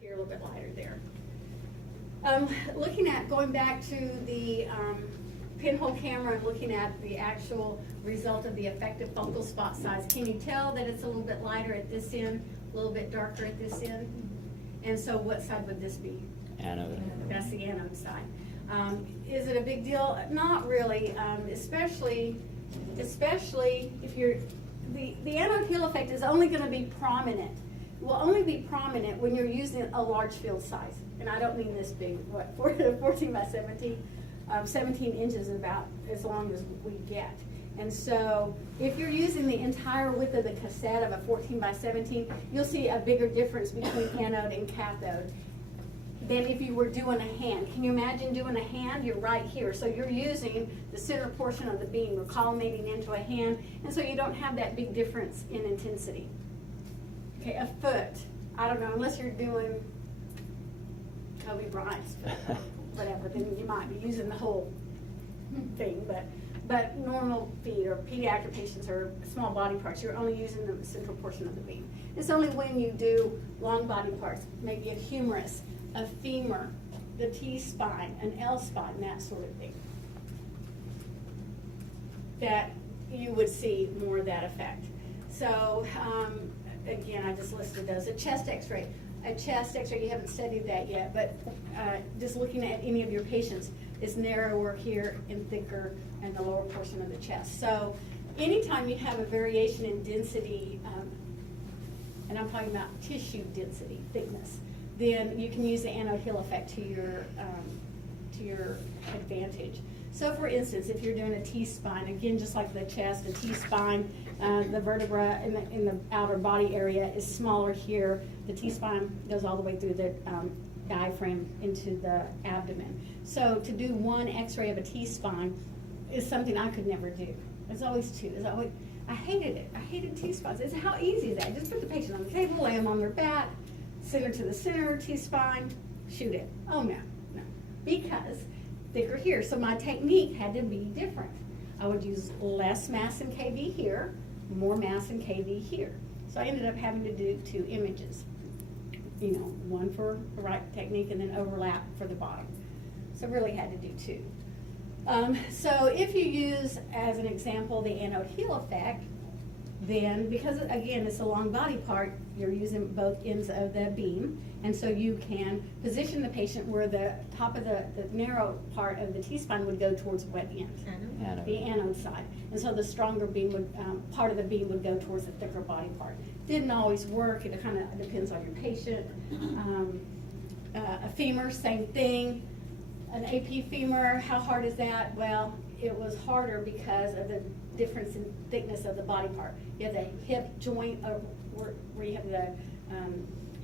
here, a little bit lighter there. Looking at, going back to the pinhole camera and looking at the actual result of the effective focal spot size, can you tell that it's a little bit lighter at this end, a little bit darker at this end? And so what side would this be? Anode. That's the anode side. Is it a big deal? Not really, especially if you're, the anode hill effect is only going to be prominent. Will only be prominent when you're using a large field size. And I don't mean this big, what, 14 by 17? 17 inches is about as long as we get. And so if you're using the entire width of the cassette of a 14 by 17, you'll see a bigger difference between anode and cathode than if you were doing a hand. Can you imagine doing a hand? You're right here. So you're using the center portion of the beam. We're collimating into a hand, and so you don't have that big difference in intensity. Okay, a foot. I don't know, unless you're doing Kobe Bryant's foot, whatever, then you might be using the whole thing, but normal feet or pediatric patients or small body parts, you're only using the central portion of the beam. It's only when you do long body parts, maybe a humerus, a femur, the T-spine, an L-spine, that sort of thing, that you would see more of that effect. So again, I just listed those. A chest x-ray. A chest x-ray, you haven't studied that yet, but just looking at any of your patients, is narrower here and thicker in the lower portion of the chest. So anytime you have a variation in density, and I'm talking about tissue density, thickness, then you can use the anode hill effect to your advantage. So for instance, if you're doing a T-spine, again, just like the chest, the T-spine, the vertebra in the outer body area is smaller here. The T-spine goes all the way through the diaphragm into the abdomen. So to do one x-ray of a T-spine is something I could never do. It's always two. It's always, I hated it. I hated T-spines. It's how easy is that? Just put the patient on the table, lay them on their back, center to the center, T-spine, shoot it. Oh no, no. Because thicker here. So my technique had to be different. I would use less mass in kV here, more mass in kV here. So I ended up having to do two images. You know, one for the right technique and then overlap for the bottom. So I really had to do two. So if you use, as an example, the anode hill effect, then because, again, it's a long body part, you're using both ends of the beam, and so you can position the patient where the top of the narrow part of the T-spine would go towards what end? Anode. The anode side. And so the stronger beam would, part of the beam would go towards the thicker body part. Didn't always work. It kind of depends on your patient. A femur, same thing. An AP femur, how hard is that? Well, it was harder because of the difference in thickness of the body part. You have the hip joint where you have the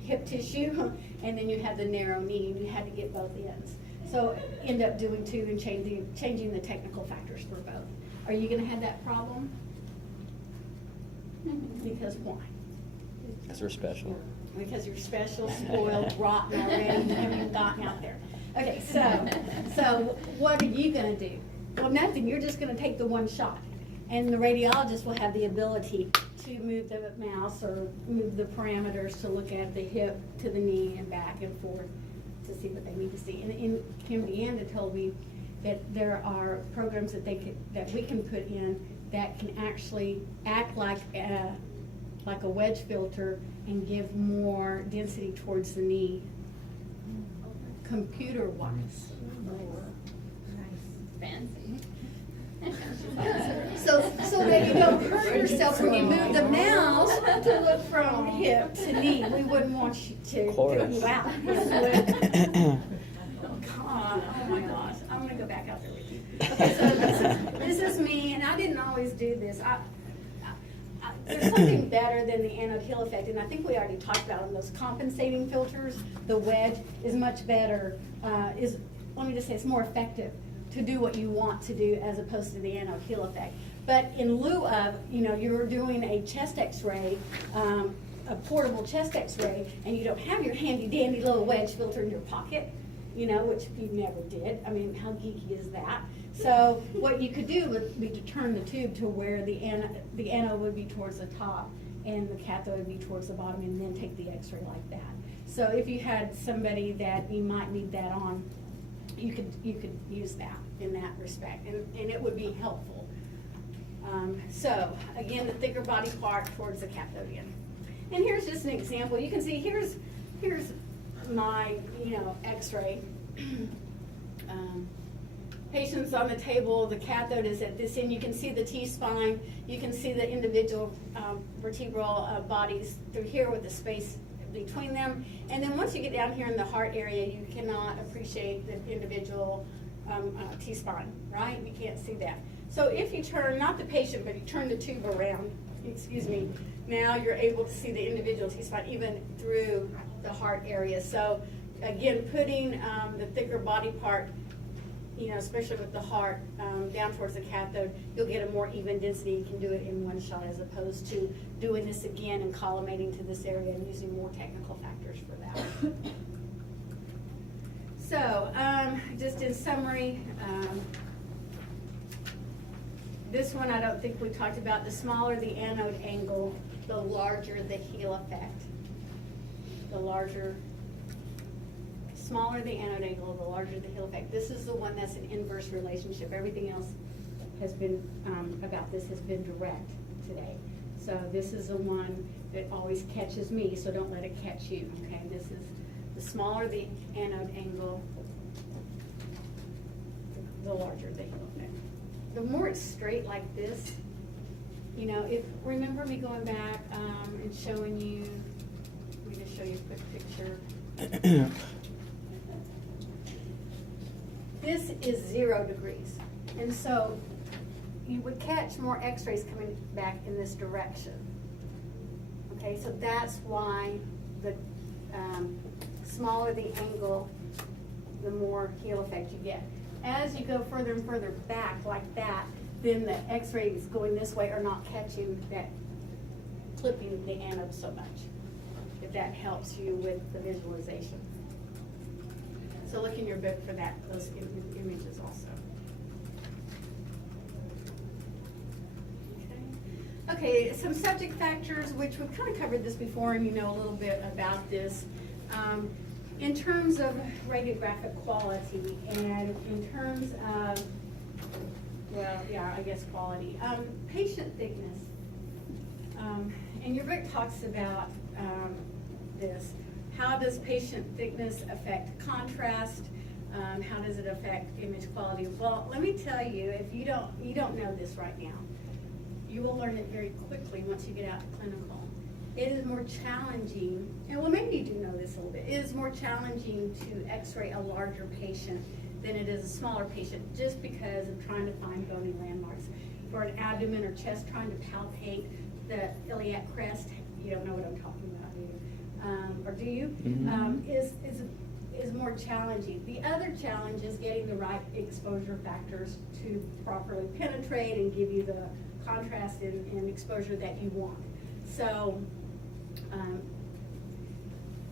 hip tissue, and then you have the narrow knee, and you had to get both ends. So end up doing two and changing the technical factors for both. Are you going to have that problem? Because why? Because we're special. Because you're special, spoiled, rotten already, you haven't even gotten out there. Okay, so what are you going to do? Well, nothing. You're just going to take the one shot. And the radiologist will have the ability to move the mouse or move the parameters to look at the hip to the knee and back and forth to see what they need to see. And Kim DeAnda told me that there are programs that we can put in that can actually act like a wedge filter and give more density towards the knee, computer-wise. Fancy. So that you don't hurt yourself when you move the mouse to look from hip to knee. We wouldn't want you to put you out. Oh God, oh my gosh. I'm going to go back out there with you. Okay, so this is me, and I didn't always do this. There's something better than the anode hill effect, and I think we already talked about it. Those compensating filters, the wedge is much better. Let me just say, it's more effective to do what you want to do as opposed to the anode hill effect. But in lieu of, you're doing a chest x-ray, a portable chest x-ray, and you don't have your handy dandy little wedge filter in your pocket, which you never did. I mean, how geeky is that? So what you could do would be to turn the tube to where the anode would be towards the top and the cathode would be towards the bottom, and then take the x-ray like that. So if you had somebody that you might need that on, you could use that in that respect, and it would be helpful. So again, the thicker body part towards the cathodian. And here's just an example. You can see here's my X-ray. Patient's on the table, the cathode is at this end. You can see the T-spine, you can see the individual vertebral bodies through here with the space between them. And then once you get down here in the heart area, you cannot appreciate the individual T-spine, right? You can't see that. So if you turn, not the patient, but you turn the tube around, excuse me, now you're able to see the individual T-spine even through the heart area. So again, putting the thicker body part, especially with the heart, down towards the cathode, you'll get a more even density. You can do it in one shot as opposed to doing this again and collimating to this area and using more technical factors for that. So, just in summary, this one I don't think we talked about. The smaller the anode angle, the larger the heel effect. Smaller the anode angle, the larger the heel effect. This is the one that's an inverse relationship. Everything else has been, about this has been direct today. So this is the one that always catches me, so don't let it catch you, okay? This is the smaller the anode angle, the larger the heel effect. The more it's straight like this, remember me going back and showing you, let me just show you a quick picture. This is 0 degrees. And so you would catch more x-rays coming back in this direction. Okay, so that's why the smaller the angle, the more heel effect you get. As you go further and further back like that, then the x-rays going this way are not catching that, clipping the anode so much, if that helps you with the visualization. So look in your book for that, those images also. Okay, some subject factors, which we've kind of covered this before, and you know a little bit about this. In terms of radiographic quality, and in terms of, quality. Patient thickness. And your book talks about this. How does patient thickness affect contrast? How does it affect image quality? Well, let me tell you, if you don't know this right now, you will learn it very quickly once you get out to clinical. It is more challenging, and well, maybe you do know this a little bit. It is more challenging to x-ray a larger patient than it is a smaller patient, just because of trying to find bony landmarks. For an abdomen or chest, trying to palpate the iliac crest, you don't know what I'm talking about, do you? Or do you? Mm-hmm. Is more challenging. The other challenge is getting the right exposure factors to properly penetrate and give you the contrast and exposure that you want. So,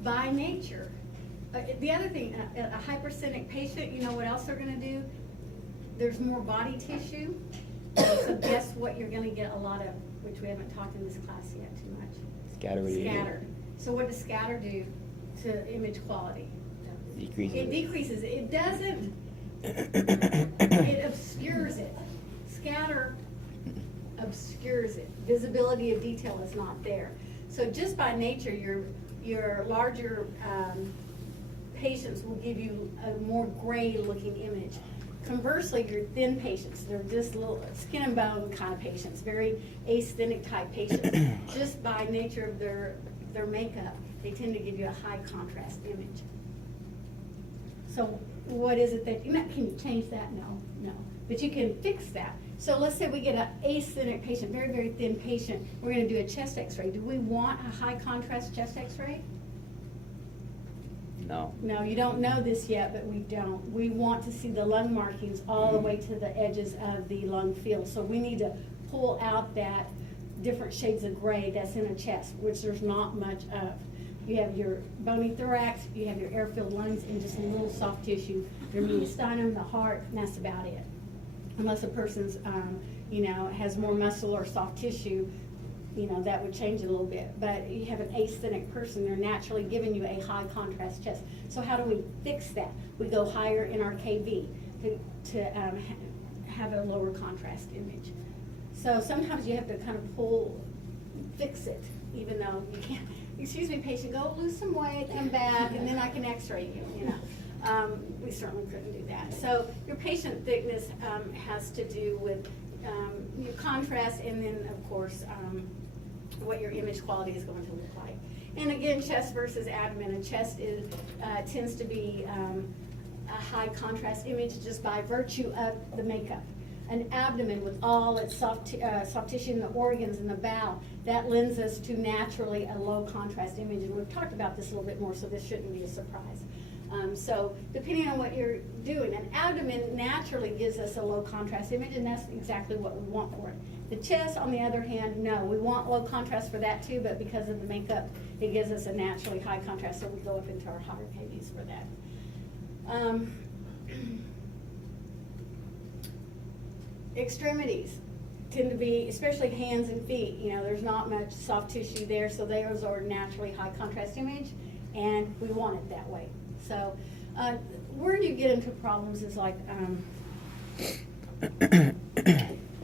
by nature, the other thing, a hypersonic patient, you know what else they're going to do? There's more body tissue. So guess what you're going to get a lot of, which we haven't talked in this class yet too much. Scatter. So what does scatter do to image quality? Decreases. It decreases. It doesn't. It obscures it. Scatter obscures it. Visibility of detail is not there. So just by nature, your larger patients will give you a more gray-looking image. Conversely, your thin patients, they're just little skin and bone kind of patients, very asthenic type patients. Just by nature of their makeup, they tend to give you a high contrast image. So what is it that, can you change that? No. But you can fix that. So let's say we get an asthenic patient, very, very thin patient. We're going to do a chest x-ray. Do we want a high contrast chest x-ray? No. No, you don't know this yet, but we don't. We want to see the lung markings all the way to the edges of the lung field. So we need to pull out that different shades of gray that's in a chest, which there's not much of. You have your bony thorax, you have your air-filled lungs, and just a little soft tissue, your mediastinum, the heart, and that's about it. Unless a person's, has more muscle or soft tissue, that would change it a little bit. But you have an asthenic person, they're naturally giving you a high contrast chest. So how do we fix that? We go higher in our KV to have a lower contrast image. So sometimes you have to kind of fix it, even though you can't. Excuse me, patient, go lose some weight, come back, and then I can x-ray you, We certainly couldn't do that. So your patient thickness has to do with your contrast, and then, of course, what your image quality is going to look like. And again, chest versus abdomen. A chest tends to be a high contrast image just by virtue of the makeup. An abdomen with all its soft tissue and the organs and the bowel, that lends us to naturally a low contrast image. And we've talked about this a little bit more, so this shouldn't be a surprise. So depending on what you're doing, an abdomen naturally gives us a low contrast image, and that's exactly what we want for it. The chest, on the other hand, no. We want low contrast for that too, but because of the makeup, it gives us a naturally high contrast, so we go up into our higher KVs for that. Extremities tend to be, especially hands and feet, there's not much soft tissue there, so those are naturally high contrast image, and we want it that way. So where you get into problems is like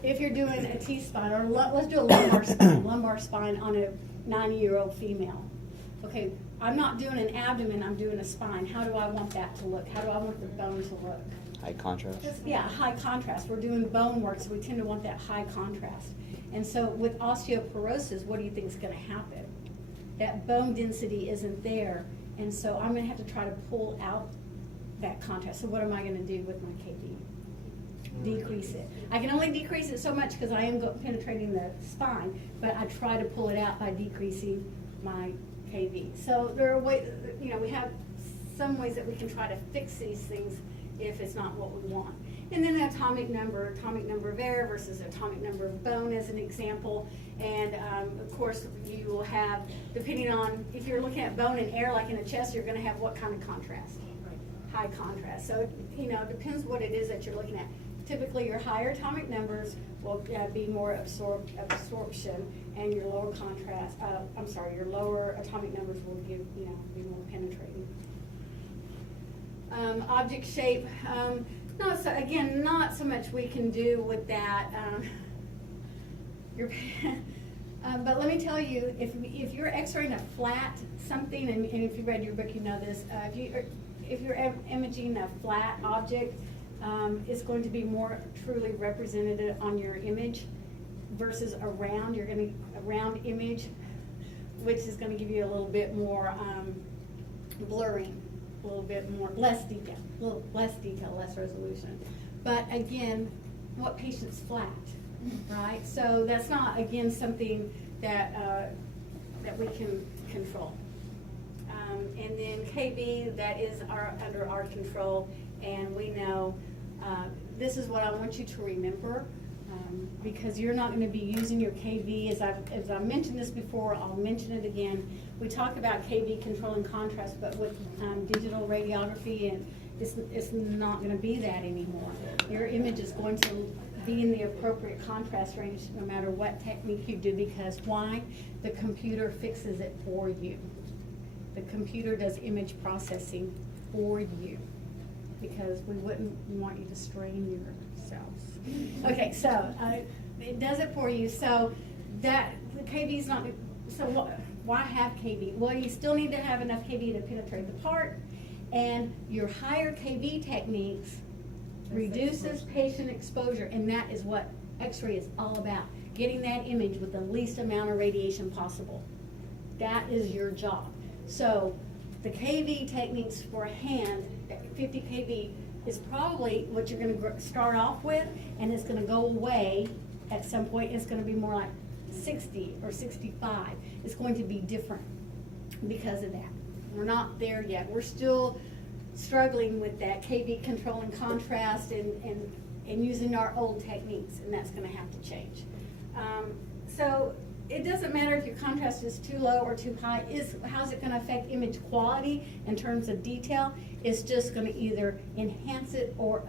if you're doing a T-spine, or let's do a lumbar spine on a 90-year-old female. Okay, I'm not doing an abdomen, I'm doing a spine. How do I want that to look? How do I want the bone to look? High contrast? Yeah, high contrast. We're doing bone work, so we tend to want that high contrast. And so with osteoporosis, what do you think is going to happen? That bone density isn't there, and so I'm going to have to try to pull out that contrast. So what am I going to do with my KV? Decrease it. I can only decrease it so much because I am penetrating the spine, but I try to pull it out by decreasing my KV. So there are ways, we have some ways that we can try to fix these things if it's not what we want. And then the atomic number of air versus atomic number of bone as an example. And of course you will have, depending on, if you're looking at bone and air like in the chest, you're going to have what kind of contrast? High contrast. So, it depends what it is that you're looking at. Typically your higher atomic numbers will be more absorption, and your lower contrast, your lower atomic numbers will be more penetrating. Object shape, not so much we can do with that. But let me tell you, if you're x-raying a flat something, and if you read your book, you know this. If you're imaging a flat object, it's going to be more truly represented on your image versus a round. You're going to a round image, which is going to give you a little bit more blurring. A little bit more, less detail, less resolution. But again, what patient's flat, right? So that's not, again, something that we can control. And then KB, that is under our control, and we know this is what I want you to remember, because you're not going to be using your KV. As I've mentioned this before, I'll mention it again. We talk about KV control and contrast, but with digital radiography, and it's not going to be that anymore. Your image is going to be in the appropriate contrast range no matter what technique you do, because why? The computer fixes it for you. The computer does image processing for you, because we wouldn't want you to strain yourselves. Okay, so it does it for you. So that the KV is not. So why have KV? Well, you still need to have enough KV to penetrate the part, and your higher KV techniques reduces patient exposure, and that is what X-ray is all about. Getting that image with the least amount of radiation possible. That is your job. So the KV techniques for a hand, 50 KV, is probably what you're going to start off with, and it's going to go away at some point. It's going to be more like 60 or 65. It's going to be different because of that. We're not there yet. We're still struggling with that KV control and contrast and using our old techniques, and that's going to have to change. So it doesn't matter if your contrast is too low or too high. How's it going to affect image quality in terms of detail? It's just going to either enhance it or